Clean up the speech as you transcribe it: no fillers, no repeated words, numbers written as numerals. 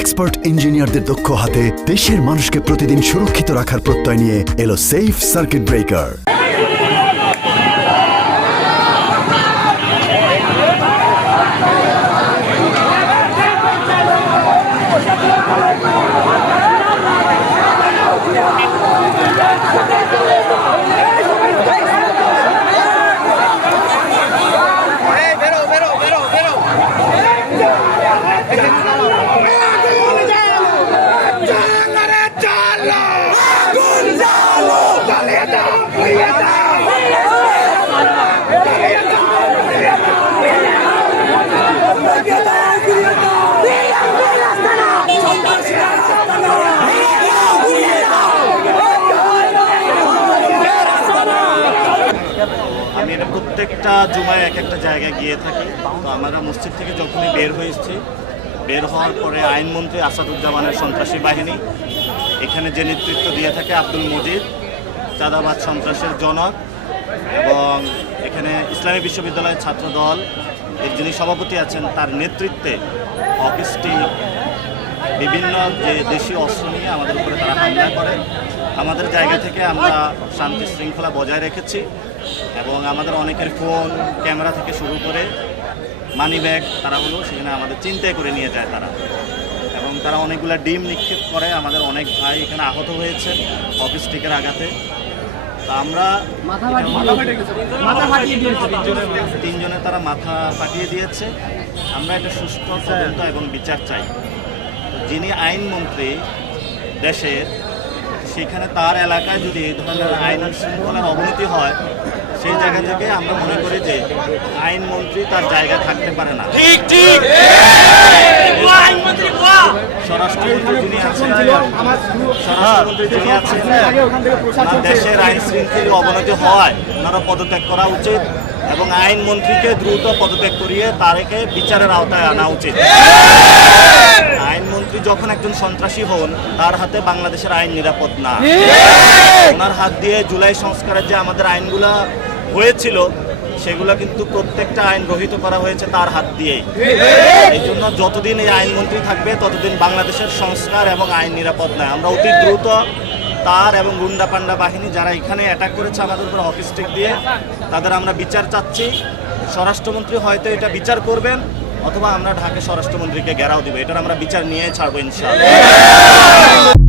Expert ইঞ্জিনিয়ারদের দক্ষ হাতে দেশের মানুষকে প্রতিদিন সুরক্ষিত রাখার প্রত্যয় নিয়ে এলো সেফ সার্কিট ব্রেকার। আমি এটা প্রত্যেকটা জুমায় এক একটা জায়গায় গিয়ে থাকি। তো আমরা মসজিদ থেকে যখনই বের হওয়ার পরে আইনমন্ত্রী আসাদুজ্জামানের সন্ত্রাসী বাহিনী এখানে যে নেতৃত্ব দিয়ে থাকে আব্দুল মজিদ চাঁদাবাদ সন্ত্রাসের জনক, এবং এখানে ইসলামী বিশ্ববিদ্যালয়ের ছাত্র দল এর যিনি সভাপতি আছেন তার নেতৃত্বে অকিস্টিক বিভিন্ন যে দেশীয় অস্ত্র নিয়ে আমাদের উপরে তারা হামলা করে। আমাদের জায়গা থেকে আমরা শান্তি শৃঙ্খলা বজায় রেখেছি এবং আমাদের অনেকের ফোন ক্যামেরা থেকে শুরু করে মানি ব্যাগ তারা সেখানে আমাদের চিন্তায় করে নিয়ে যায় তারা, এবং তারা অনেকগুলো ডিম নিক্ষেপ করে। আমাদের অনেক ভাই এখানে আহত হয়েছে অকিস্টিকের আঘাতে। তা আমরা তিনজনের তারা মাথা ফাটিয়ে দিয়েছে। আমরা একটা সুষ্ঠু তদন্ত এবং বিচার চাই। যিনি আইনমন্ত্রী দেশের, সেখানে তার এলাকায় যদি এই ধরনের আইন শৃঙ্খলার অবনতি হয়, সেই জায়গা থেকে আমরা মনে করি যে আইনমন্ত্রী তার জায়গায় থাকতে পারে না। স্বরাষ্ট্রমন্ত্রী যিনি আছেন দেশের আইন শৃঙ্খলা অবনতি হয় ওনারা পদত্যাগ করা উচিত এবং আইনমন্ত্রীকে দ্রুত পদত্যাগ করিয়ে তাকে বিচারের আওতায় আনা উচিত। আইনমন্ত্রী যখন একজন সন্ত্রাসী হন, তার হাতে বাংলাদেশের আইন নিরাপদ না। ওনার হাত দিয়ে জুলাই সংস্কারের যে আমাদের আইনগুলা হয়েছিল সেগুলো কিন্তু প্রত্যেকটা আইন রহিত করা হয়েছে তার হাত দিয়েই। এই জন্য যতদিন এই আইনমন্ত্রী থাকবে ততদিন বাংলাদেশের সংস্কার এবং আইন নিরাপদ নয়। আমরা অতি দ্রুত তার এবং গুন্ডা পান্ডা বাহিনী যারা এখানে অ্যাটাক করেছে আমাদের উপর হকি স্টিক দিয়ে, তাদের আমরা বিচার চাচ্ছি। স্বরাষ্ট্রমন্ত্রী হয়তো এটা বিচার করবেন, অথবা আমরা ঢাকা স্বরাষ্ট্রমন্ত্রীকে ঘেরাও দিব। এটার আমরা বিচার নিয়ে ছাড়বো ইনশাআল্লাহ।